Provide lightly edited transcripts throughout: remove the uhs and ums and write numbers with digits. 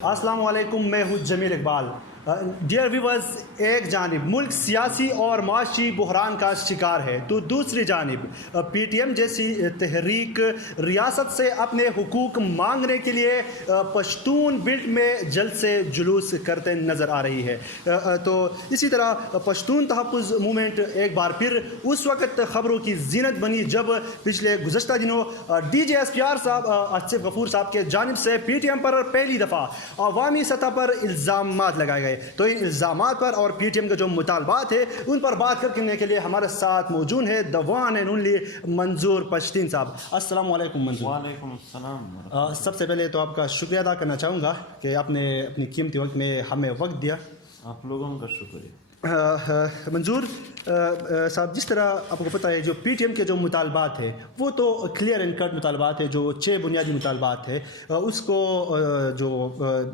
अस्सलाम वालेकुम, मैं हूँ जमील इकबाल। डियर व्यूवर्स, एक जानिब मुल्क सियासी और माशी बहरान का शिकार है तो दूसरी जानिब PTM जैसी तहरीक रियासत से अपने हुकूक मांगने के लिए पश्तून बिल्ट में जल्द से जुलूस करते नज़र आ रही है। तो इसी तरह पश्तून तहफ़्फ़ुज़ मूवमेंट एक बार फिर उस वक्त ख़बरों की जीनत बनी जब पिछले गुज़श्ता दिनों DGSPR साहब आसिफ गफूर साहब के जानिब से PTM पर पहली दफ़ा अवामी सतह पर इल्ज़ामात लगाए गए। तो इन इल्ज़ामात पर और PTM के जो मुतालबात है उन पर बात करने के लिए हमारे साथ मौजूद है द वन एंड ओनली मंजूर पश्तीन साहब। अस्सलाम वालेकुम मंजूर। वालेकुम अस्सलाम। सबसे पहले तो आपका शुक्रिया अदा करना चाहूँगा कि आपने अपनी कीमती वक्त में हमें वक्त दिया। आप लोगों का शुक्रिया। मंजूर साहब, जिस तरह आपको पता है जो PTM के जो मुतालबात है वो तो क्लियर एंड कट मुतालबात है, जो 6 बुनियादी मुतालबात है उसको जो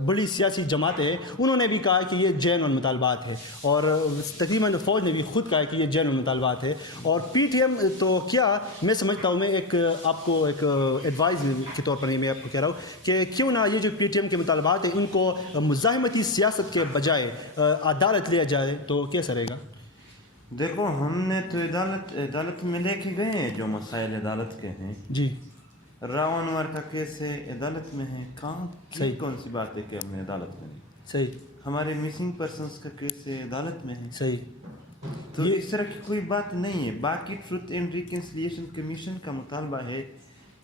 बड़ी सियासी जमातें हैं उन्होंने भी कहा है कि ये जेन्युइन मुतालबात है और तकरीबन फ़ौज ने भी खुद कहा है कि ये जेन्युइन मुतालबात है। और PTM तो क्या, मैं समझता हूँ, मैं एक आपको एक एडवाइस के तौर पर मैं आपको कह रहा हूँ कि क्यों ना ये जो PTM के मुतालबात हैं उनको मुज़ाहमती सियासत के बजाय अदालत लिया जाए तो कैसा रहेगा? देखो, हमने तो अदालत में लेके गए हैं जो मसाइल अदालत के हैं जी। रावणवर का केस है, अदालत में है। सही। कौन सी बात है कि हमने अदालत में नहीं? सही। हमारे मिसिंग पर्सनस का केस है, अदालत में है। सही। तो इस तरह की कोई बात नहीं है। बाकी ट्रुथ एंड रिकन्सिलिएशन कमीशन का मुतालबा है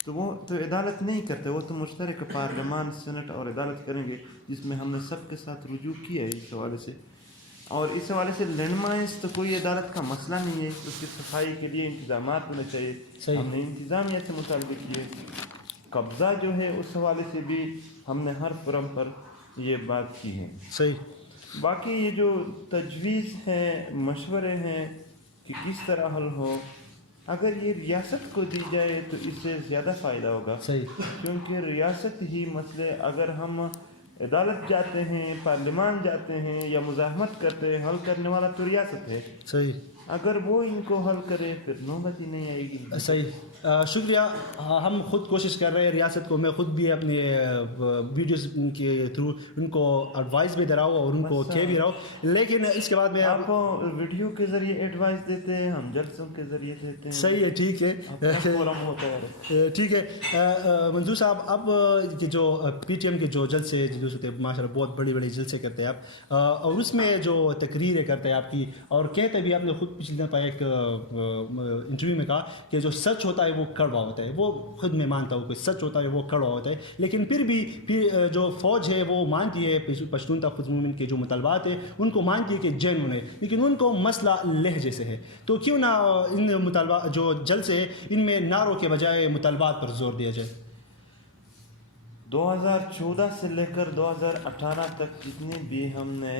तो वो तो अदालत नहीं करते, वो तो मुश्तरक पार्लियामान, सेनेट और अदालत करेंगे, जिसमें हमने सबके साथ रुजू किया है इस हवाले से। और इस हवाले से लैंडमाइंस तो कोई अदालत का मसला नहीं है, उसकी सफाई के लिए इंतजाम होने चाहिए। हमने इंतजामिया से मुताल्लिक़ किए। कब्ज़ा जो है उस हवाले से भी हमने हर फोरम पर ये बात की है। सही। बाकी ये जो तजवीज़ हैं, मशवरे हैं कि किस तरह हल हो, अगर ये रियासत को दी जाए तो इससे ज़्यादा फ़ायदा होगा। सही। क्योंकि रियासत ही मसले, अगर हम अदालत जाते हैं, पार्लियामान जाते हैं या मुज़ाहमत करते हैं, हल करने वाला तो रियासत है। सही। अगर वो इनको हल करे फिर नौबत ही नहीं आएगी। सही। शुक्रिया। हम खुद कोशिश कर रहे हैं रियासत को, मैं खुद भी अपने वीडियोस के थ्रू उनको एडवाइस भी दे रहा हूँ और उनको कह भी रहा हूँ, लेकिन इसके बाद में आपको वीडियो के जरिए एडवाइस देते हैं, हम जलसों के जरिए देते हैं। सही है, ठीक है, होता है। ठीक है। मंजूर साहब, अब कि जो PTM के जो जलसे जुलूस होते हैं माशाल्लाह बहुत बड़ी बड़ी जलसे करते हैं आप, और उसमें जो तकरीरें करते हैं आपकी, और कहते भी आपने खुद पिछले दफ़ा एक इंटरव्यू में कहा कि जो सच होता है वो कड़वा होता है। वो खुद मैं मानता हूँ कि सच होता है वो कड़वा होता है, लेकिन फिर भी जो फ़ौज है वो मानती है पश्तून तहफ़्फ़ुज़ मूवमेंट के जो मुतालबात है उनको मानती है कि जेन्युइन है, लेकिन उनको मसला लहजे से है। तो क्यों ना इन मुतालबा जो जलसे है इनमें नारों के बजाय मुतालबात पर जोर दिया जाए। 2014 से लेकर 2018 तक जितने भी हमने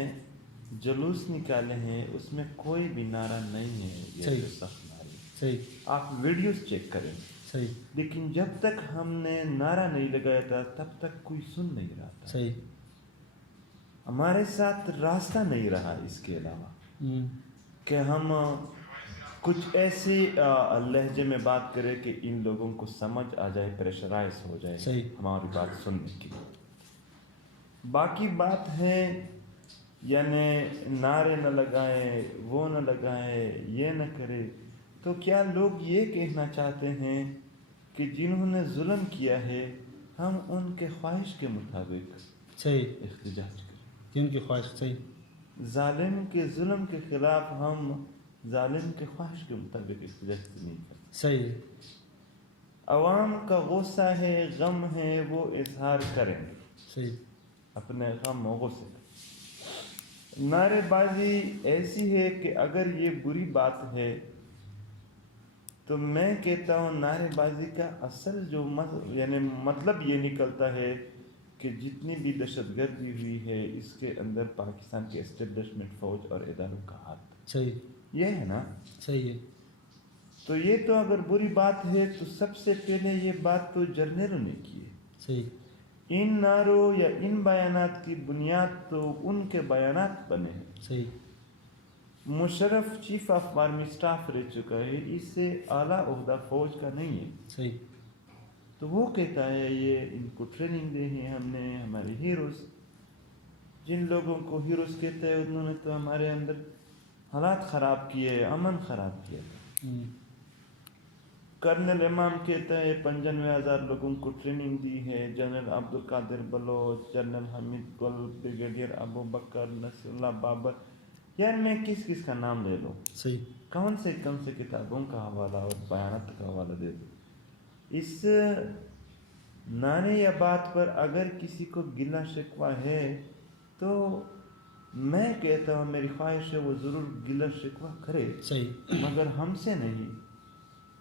जुलूस निकाले हैं उसमें कोई भी नारा नहीं है। सही। सही। आप वीडियोस चेक करें। सही। लेकिन जब तक हमने नारा नहीं लगाया था तब तक कोई सुन नहीं रहा था। सही। हमारे साथ रास्ता नहीं रहा इसके अलावा कि हम कुछ ऐसे लहजे में बात करें कि इन लोगों को समझ आ जाए, प्रेशराइज हो जाए। सही। हमारी बात सुनने की। बाकी बात है यानी नारे न लगाए, वो न लगाए, ये न करे, तो क्या लोग ये कहना चाहते हैं कि जिन्होंने जुल्म किया है हम उनके ख्वाहिश के मुताबिक सही एहतजाज करें? जिनकी ख्वाहिश। सही। जालिम के जुल्म के खिलाफ हम जालिम के ख्वाहिश के मुताबिक एहतजाज नहीं करते। सही। अवाम का गुस्सा है, गम है, वो इजहार करें। सही। अपने गम और गुस्से। नारेबाजी ऐसी है कि अगर ये बुरी बात है तो मैं कहता हूँ नारेबाजी का असल जो यानी मतलब ये निकलता है कि जितनी भी दहशतगर्दी हुई है इसके अंदर पाकिस्तान के एस्टेब्लिशमेंट, फौज और इदारों का हाथ। सही। ये है ना? सही है। तो ये तो अगर बुरी बात है तो सबसे पहले ये बात तो जर्नलों ने की है। सही। इन नारों या इन बयानात की बुनियाद तो उनके बयानात बने हैं। सही। Musharraf chief of army staff रह चुका है, इससे आला ओहदा फौज का नहीं है। सही। तो वो कहता है ये इनको ट्रेनिंग दी है हमने, हमारे हीरोज जिन लोगों को हीरोज कहते हैं उन्होंने तो हमारे अंदर हालात ख़राब किए, अमन ख़राब किया था। कर्नल इमाम कहता है 95,000 लोगों को ट्रेनिंग दी है। General Abdul Qadir Baloch, general Hamid Gul, brigadier Abu Bakar, Nasrullah Babar, यार मैं किस किस का नाम ले लूँ? सही। कौन से किताबों का हवाला और बयानत का हवाला दे दूँ? इस नारे या बात पर अगर किसी को गिला शिकवा है तो मैं कहता हूँ, मेरी ख्वाहिश है वो ज़रूर गिला शिकवा करे, सही। मगर हमसे नहीं।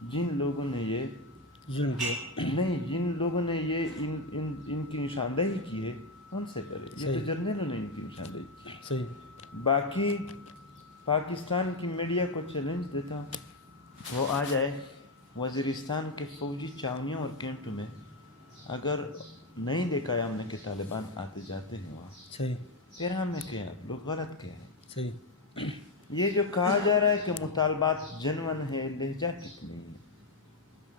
जिन लोगों ने ये जुल्म किया, नहीं, जिन लोगों ने ये इनकी निशानदेही की है उनसे करे। ये तो जर्नलों ने इनकी निशानदेही की। सही। बाकी पाकिस्तान की मीडिया को चैलेंज देता हूँ, वो आ जाए वज़ीरिस्तान के फौजी छावनियों और कैंप में, अगर नहीं देखा है हमने कि तालिबान आते जाते हैं वहाँ, सही, फिर हमने क्या लोग गलत किया है। सही। ये जो कहा जा रहा है कि मुतालबात जनवन है, लहजा ठीक नहीं है।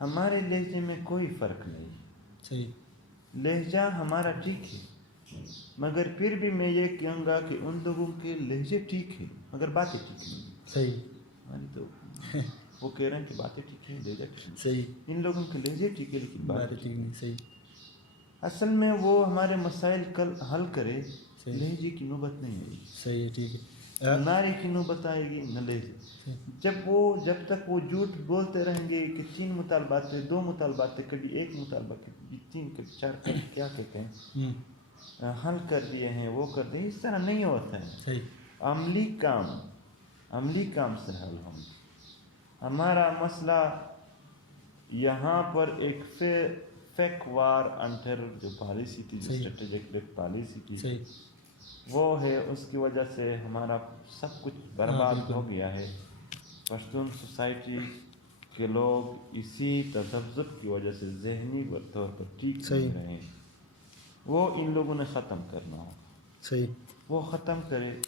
हमारे लहजे में कोई फ़र्क नहीं, सही। लहजा हमारा ठीक है, मगर फिर भी मैं ये कहूँगा कि उन लोगों के लहजे ठीक है मगर बातें ठीक नहीं। सही। मान तो वो कह रहे हैं कि बातें ठीक है, लहजा ठीक नहीं। सही। इन लोगों के लहजे ठीक है लेकिन बातें ठीक नहीं। सही। असल में वो हमारे मसाइल कल हल करे, सही। लहजे की नौबत नहीं आएगी। सही है, ठीक है। नारे की नौबत आएगी न लहजे। जब तक वो झूठ बोलते रहेंगे कि 3 मुतालबातें, 2 मुतालबातें, कभी 1 मुतालबा, कभी 3, कभी 4, कभी क्या कहते हैं हल कर दिए हैं, वो कर दिए, इस तरह नहीं होता है। सही। अमली काम से हल होंगे। हमारा मसला यहाँ पर एक फेक वार ऑन टेरर जो पॉलिसी थी, जो स्ट्रेटेजिक पॉलिसी थी, वो है, उसकी वजह से हमारा सब कुछ बर्बाद हो गया है। पश्तून सोसाइटी के लोग इसी तज़ब्ज़ुब की वजह से ज़हनी तौर पर ठीक नहीं रहे हैं। वो इन लोगों ने ख़त्म करना हो। सही। वो ख़त्म करे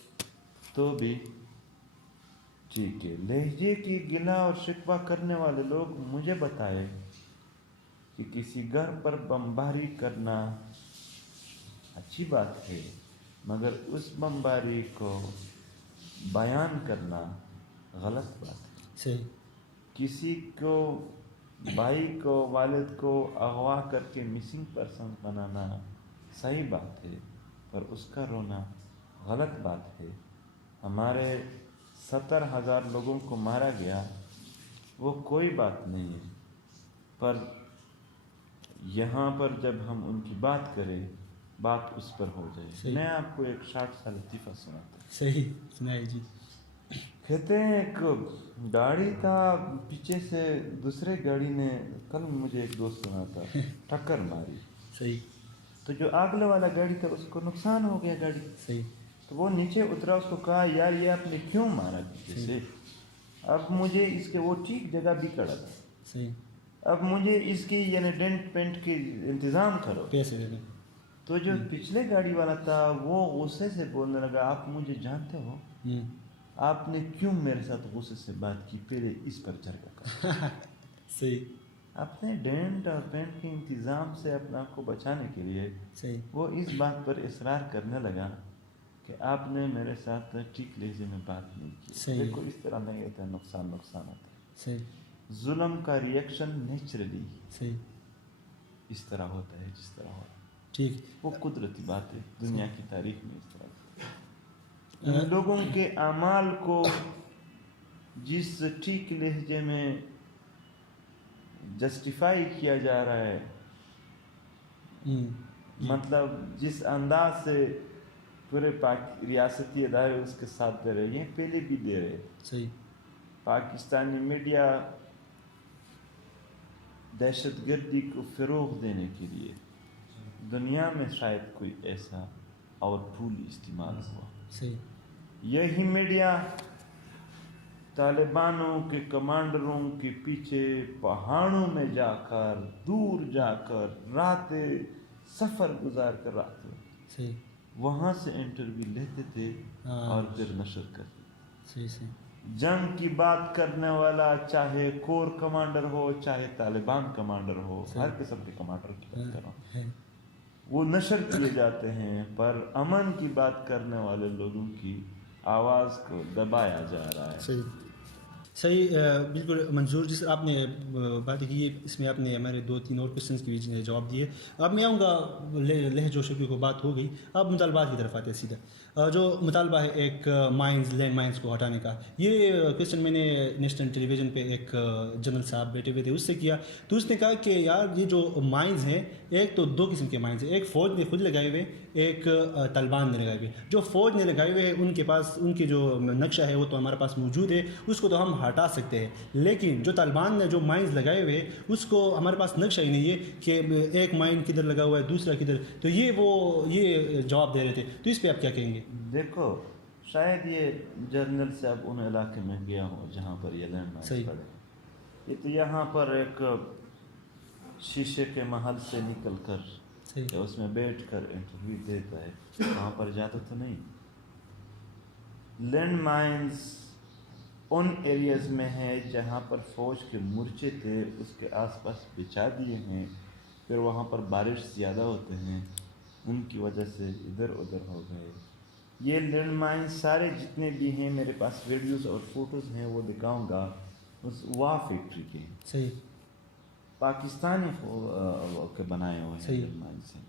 तो भी ठीक है। लहजे की गिला और शिकवा करने वाले लोग मुझे बताए कि किसी घर पर बमबारी करना अच्छी बात है, मगर उस बमबारी को बयान करना गलत बात है। सही। किसी को, भाई को, वालिद को अगवा करके मिसिंग पर्सन बनाना सही बात है, पर उसका रोना गलत बात है। हमारे 70,000 लोगों को मारा गया, वो कोई बात नहीं है, पर यहाँ पर जब हम उनकी बात करें, बात उस पर हो जाए। मैं आपको एक शार्ट सा लतीफ़ा सुनाता हूँ। सही, सुनाइए जी। कहते हैं एक गाड़ी था, पीछे से दूसरे गाड़ी ने, कल मुझे एक दोस्त सुना था, टक्कर मारी। सही। तो जो अगले वाला गाड़ी था उसको नुकसान हो गया गाड़ी। सही। तो वो नीचे उतरा, उसको कहा यार ये आपने क्यों मारा पीछे से? अब मुझे इसके, वो ठीक जगह भी खड़ा था। सही। अब मुझे इसकी यानी डेंट पेंट के इंतज़ाम करो, पैसे दे दें। तो जो पिछले गाड़ी वाला था वो गुस्से से बोलने लगा, आप मुझे जानते हो, आपने क्यों मेरे साथ गुस्से से बात की, पहले इस पर चर्चा करो। सही। अपने डेंट और पेंट के इंतज़ाम से अपने आप को बचाने के लिए सही। वो इस बात पर इसरार करने लगा कि आपने मेरे साथ ठीक लहजे में बात नहीं की। देखो इस तरह नहीं होता, नुकसान होता है। सही। जुल्म का रिएक्शन नेचुरली सही इस तरह होता है जिस तरह हो, ठीक, वो कुदरती बात है, दुनिया की तारीख में इस तरह। इन लोगों के अमाल को जिस ठीक लहजे में जस्टिफाई किया जा रहा है, मतलब जिस अंदाज से पूरे रियासती इदारे उसके साथ दे रहे हैं, पहले भी दे रहे। सही। पाकिस्तानी मीडिया दहशतगर्दी को फ़रोग़ देने के लिए दुनिया में शायद कोई ऐसा और फूल इस्तेमाल हुआ। सही। यही मीडिया तालिबानों के कमांडरों के पीछे पहाड़ों में जाकर, दूर जाकर, रातें सफ़र गुजार कर रातें सही वहाँ से इंटरव्यू लेते थे और फिर नशर करते। सही। सही। जंग की बात करने वाला, चाहे कोर कमांडर हो, चाहे तालिबान कमांडर हो, हर किस्म के कमांडर की बात कर रहा हूँ, وہ نشر کیے جاتے ہیں، پر امن کی بات کرنے والے لوگوں کی آواز کو دبایا جا رہا ہے۔ صحیح بالکل منظور جس آپ نے باتیں کی اس میں آپ نے ہمارے 2-3 اور کوشچنس کی بھی جواب دیے۔ اب میں آؤں گا لہج و شکل کو بات ہو گئی، اب مطالبات کی طرف آتے ہیں سیدھا۔ جو مطالبہ ہے ایک مائنز لینڈ مائنز کو ہٹانے کا، یہ کویشچن میں نے نیشنل ٹیلی ویژن پہ ایک جنرل صاحب بیٹھے ہوئے تھے اس سے کیا، تو اس نے کہا کہ یار یہ جو مائنز ہیں ایک تو 2 قسم کے مائنز ہیں، ایک فوج نے خود لگائے ہوئے، ایک طالبان نے لگائے ہوئے۔ جو فوج نے لگائے ہوئے ہیں ان کے پاس ان کی جو نقشہ ہے وہ تو ہمارے پاس موجود ہے، اس کو تو ہم ہٹا سکتے ہیں، لیکن جو طالبان نے جو مائنز لگائے ہوئے اس کو ہمارے پاس نقشہ ہی نہیں ہے کہ ایک مائن کدھر لگا ہوا ہے دوسرا کدھر، تو یہ جواب دے رہے تھے، تو اس پہ آپ کیا کہیں گے؟ دیکھو شاید یہ جنرل صاحب ان علاقے میں گیا ہوں جہاں پر یہ لینڈ مائنز پڑے، یہ تو یہاں پر ایک شیشے کے محل سے نکل کر یا اس میں بیٹھ کر انٹرویو دیتا ہے، وہاں پر جاتا تو نہیں۔ لینڈ مائنز ان ایریاز میں ہے جہاں پر فوج کے مورچے تھے اس کے آس پاس بچھا دیے ہیں، پھر وہاں پر بارش زیادہ ہوتے ہیں ان کی وجہ سے ادھر ادھر ہو گئے۔ یہ لینڈ مائنز سارے جتنے بھی ہیں میرے پاس ویڈیوز اور فوٹوز ہیں، وہ دکھاؤں گا، اس وا فیکٹری کے صحیح پاکستانی کے بنائے ہوئے ہیں لینڈ مائنز ہیں،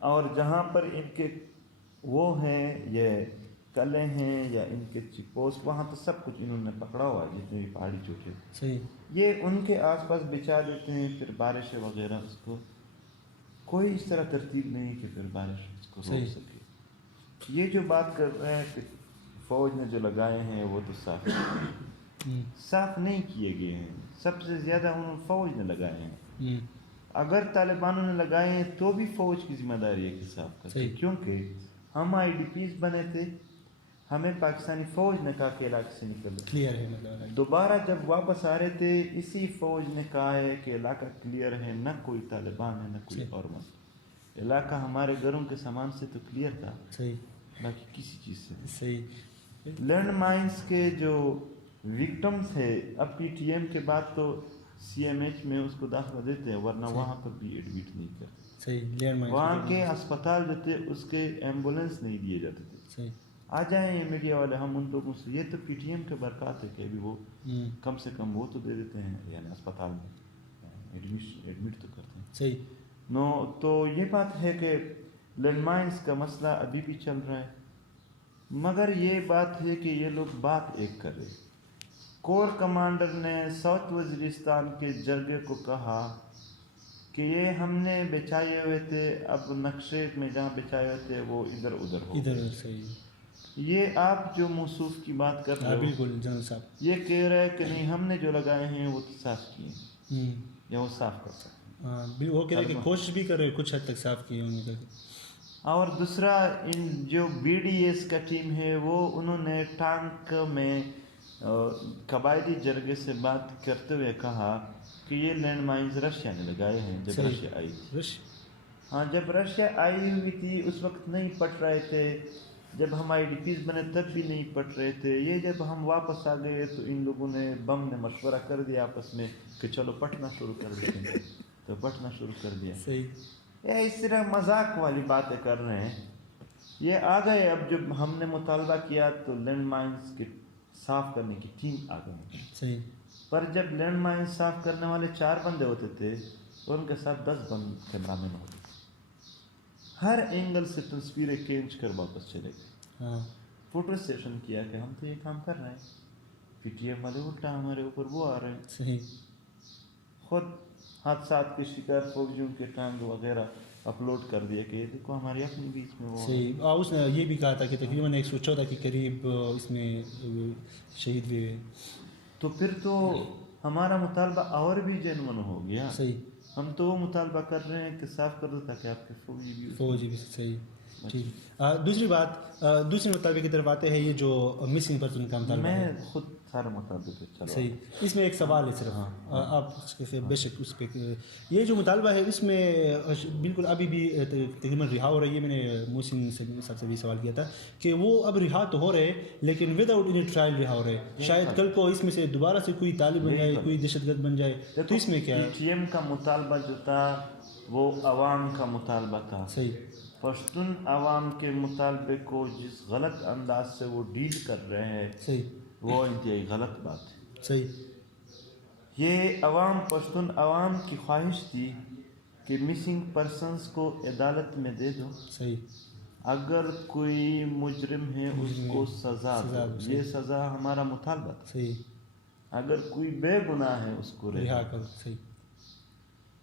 اور جہاں پر ان کے وہ ہیں یہ کلے ہیں یا ان کے چیک پوسٹ، وہاں تو سب کچھ انہوں نے پکڑا ہوا ہے جتنے بھی پہاڑی چوٹے، صحیح یہ ان کے آس پاس بچھا دیتے ہیں، پھر بارشیں وغیرہ اس کو کوئی اس طرح ترتیب نہیں کہ پھر بارش اس کو روک سکے۔ یہ جو بات کر رہے ہیں کہ فوج نے جو لگائے ہیں وہ تو صاف نہیں کیے گئے ہیں، سب سے زیادہ انہوں فوج نے لگائے ہیں۔ اگر طالبانوں نے لگائے ہیں تو بھی فوج کی ذمہ داری ہے کہ صاف کرتے، کیونکہ ہم آئی ڈی پیز بنے تھے، ہمیں پاکستانی فوج نے کہا کہ علاقے سے نکل کلیئر ہے، دوبارہ جب واپس آ رہے تھے اسی فوج نے کہا ہے کہ علاقہ کلیئر ہے، نہ کوئی طالبان ہے نہ کوئی اور مسئلہ، علاقہ ہمارے گھروں کے سامان سے تو کلیئر تھا، باقی کسی چیز سے صحیح۔ لینڈ مائنز کے جو وکٹمز ہے اب پی ٹی ایم کے بعد تو سی ایم ایچ میں اس کو داخلہ دیتے ہیں، ورنہ وہاں پر بھی ایڈمٹ نہیں کرتے، وہاں کے ہسپتال جو تھے اس کے ایمبولینس نہیں دیے جاتے تھے۔ آ جائیں یہ میڈیا والے، ہم ان لوگوں سے، یہ تو پی ٹی ایم کے برکات ہے کہ ابھی وہ کم سے کم وہ تو دے دیتے ہیں، یعنی اسپتال میں ایڈمٹ تو کرتے ہیں۔ صحیح تو یہ بات ہے کہ لینڈ مائنز کا مسئلہ ابھی بھی چل رہا ہے، مگر یہ بات ہے کہ یہ لوگ بات ایک کر رہے۔ کور کمانڈر نے ساؤتھ وزیرستان کے جرگے کو کہا کہ یہ ہم نے بچھائے ہوئے تھے، اب نقشے میں جہاں بچھائے ہوئے تھے وہ ادھر ادھر ہو گئے۔ یہ آپ جو موصوف کی بات کر رہے ہو، بالکل جنرل صاحب یہ کہہ رہے کہ نہیں ہم نے جو لگائے ہیں وہ تو صاف کیے ہیں یا وہ صاف کر سکتے ہیں، وہ کہہ رہے کہ کوشش بھی کر رہے کچھ حد تک صاف کیے ہوں گے۔ اور دوسرا ان جو بی ڈی ایس کا ٹیم ہے وہ انہوں نے ٹانک میں قبائلی جرگے سے بات کرتے ہوئے کہا کہ یہ لینڈ مائنز رشیا نے لگائے ہیں جب رشیا آئی تھی۔ ہاں جب رشیا آئی ہوئی تھی اس وقت نہیں پٹ رہے تھے، جب ہم آئی ڈی پیز بنے تب بھی نہیں پٹ رہے تھے، یہ جب ہم واپس آ گئے تو ان لوگوں نے بم نے مشورہ کر دیا آپس میں کہ چلو پٹنا شروع کر دیتے ہیں، تو پٹنا شروع کر دیا۔ یہ اس طرح مذاق والی باتیں کر رہے ہیں، یہ آ گئے۔ اب جب ہم نے مطالبہ کیا تو لینڈ مائنز کے صاف کرنے کی ٹیم آ گئی، پر جب لینڈ مائنز صاف کرنے والے 4 بندے ہوتے تھے اور ان کے ساتھ 10 کیمرہ مین ہوتے تھے، ہر اینگل سے تصویریں کھینچ کر واپس چلے گئے، فوٹو سیشن کیا کہ ہم تو یہ کام کر رہے ہیں، پی ٹی ایم والے الٹا ہمارے اوپر وہ آ رہے ہیں، خود حادثات کے شکار فوجیوں کے ٹانگ وغیرہ اپلوڈ کر دیا کہ دیکھو ہماری اپنی بیچ میں وہ صحیح۔ اور اس نے یہ بھی کہا تھا کہ تقریباً 114 کے قریب اس میں شہید بھی ہوئے، تو پھر تو ہمارا مطالبہ اور بھی جینون ہو گیا۔ صحیح، ہم تو وہ مطالبہ کر رہے ہیں کہ صاف کر دو تاکہ آپ کے فوجی بھی صحیح ٹھیک۔ دوسری بات، دوسرے مطالبے کی طرف آتے ہیں، یہ جو مسنگ پرسن کا مطالبہ ہے، میں خود سارے مطالبے پہ چلو صحیح، اس میں ایک سوال ہے صرف، آپ بے شک اس پہ، یہ جو مطالبہ ہے اس میں بالکل ابھی بھی تقریباً رہا ہو رہی ہے۔ میں نے محسن صاحب سے بھی سوال کیا تھا کہ وہ اب رہا تو ہو رہے لیکن وداؤٹ اینی ٹرائل رہا ہو رہے، شاید کل کو اس میں سے دوبارہ سے کوئی طالب بن جائے، کوئی دہشت گرد بن جائے، تو اس میں کیا ہے؟ پی ٹی ایم کا مطالبہ جو تھا وہ عوام کا مطالبہ تھا. صحیح. پشتون عوام کے مطالبے کو جس غلط انداز سے وہ ڈیل کر رہے ہیں صحیح. وہ انتہائی غلط بات ہے. صحیح. یہ عوام پشتون عوام کی خواہش تھی کہ مسنگ پرسنس کو عدالت میں دے دو. صحیح. اگر کوئی مجرم ہے اس کو سزا دو. یہ سزا ہمارا مطالبہ تھا. صحیح. اگر کوئی بے گناہ ہے اس کو رہا کرو. صحیح.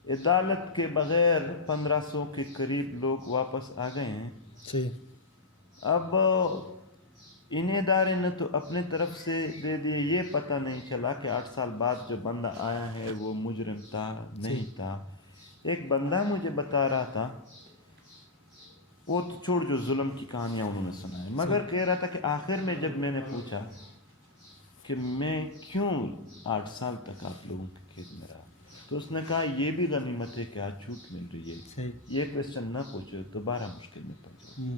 عدالت کے بغیر 1500 کے قریب لوگ واپس آ گئے ہیں. صحیح. اب ان ادارے نے تو اپنے طرف سے دے دیے. یہ پتہ نہیں چلا کہ 8 سال بعد جو بندہ آیا ہے وہ مجرم تھا نہیں تھا. ایک بندہ مجھے بتا رہا تھا, وہ تو چھوڑ جو ظلم کی کہانیاں انہوں نے سنا ہے, مگر کہہ رہا تھا کہ آخر میں جب میں نے پوچھا کہ میں کیوں 8 سال تک آپ لوگوں کے قید میں رہا, تو اس نے کہا یہ بھی غنیمت ہے کہ آج چھوٹ مل رہی ہے. یہ کویسچن نہ پوچھو دوبارہ مشکل میں پڑ جاؤ.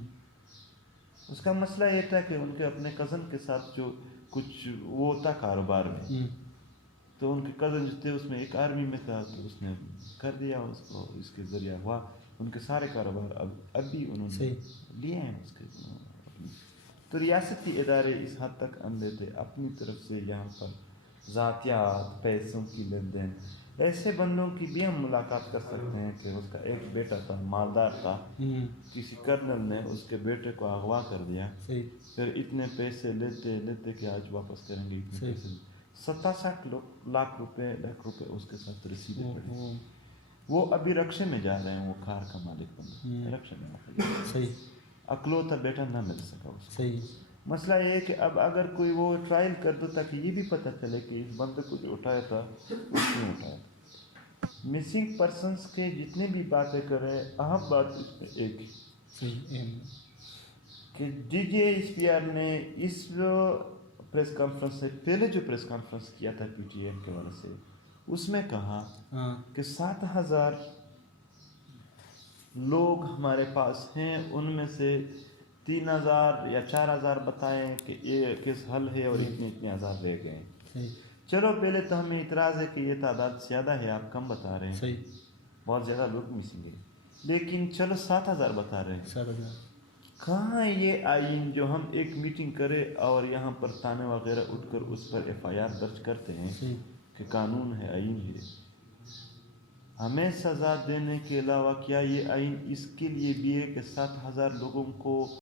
اس کا مسئلہ یہ تھا کہ ان کے اپنے کزن کے ساتھ جو کچھ وہ تھا کاروبار میں, تو ان کے کزن جو تھے اس میں ایک آرمی میں تھا, تو اس نے کر دیا اس کو. اس کے ذریعہ ہوا ان کے سارے کاروبار اب بھی انہوں نے لیے ہیں اس کے. تو ریاستی ادارے اس حد تک اندھے تھے اپنی طرف سے یہاں پر ذاتیات پیسوں کی لین دین. ایسے بندوں کی بھی ہم ملاقات کر سکتے ہیں کہ اس کا ایک بیٹا تھا مالدار تھا, کسی کرنل نے اس کے بیٹے کو اغوا کر دیا. پھر اتنے پیسے لیتے لیتے کہ آج واپس کریں گے اتنے پیسے, 67 لاکھ روپے اس کے ساتھ رسیدیں پڑی. وہ ابھی رکشے میں جا رہے ہیں, وہ کار کا مالک بندہ رکشے میں. اکلوتا بیٹا نہ مل سکا اس کو. مسئلہ یہ ہے کہ اب اگر کوئی وہ ٹرائل کر دو تاکہ یہ بھی پتہ چلے کہ اس بندے کو جو اٹھایا تھا وہ کیوں اٹھایا. مسنگ پرسنس کے جتنے بھی باتیں کر رہے ہیں, اہم بات اس میں ایک ہے کہ D J S P R نے اس پریس کانفرنس سے پہلے جو پریس کانفرنس کیا تھا پی ٹی ایم کے والے سے, اس میں کہا کہ 7000 لوگ ہمارے پاس ہیں, ان میں سے 3000 یا 4000 بتائیں کہ یہ کس حل ہے اور اتنے ہزار رہ گئے ہیں. چلو پہلے تو ہمیں اعتراض ہے کہ یہ تعداد زیادہ ہے, آپ کم بتا رہے ہیں, بہت زیادہ لوگ مسنگ ہیں, لیکن چلو 7000 بتا رہے ہیں. کہاں یہ آئین جو ہم ایک میٹنگ کرے اور یہاں پر تانے وغیرہ اٹھ کر اس پر ایف آئی آر درج کرتے ہیں کہ قانون ہے آئین ہے. ہمیں سزا دینے کے علاوہ کیا یہ آئین اس کے لیے بھی ہے کہ 7000 لوگوں کو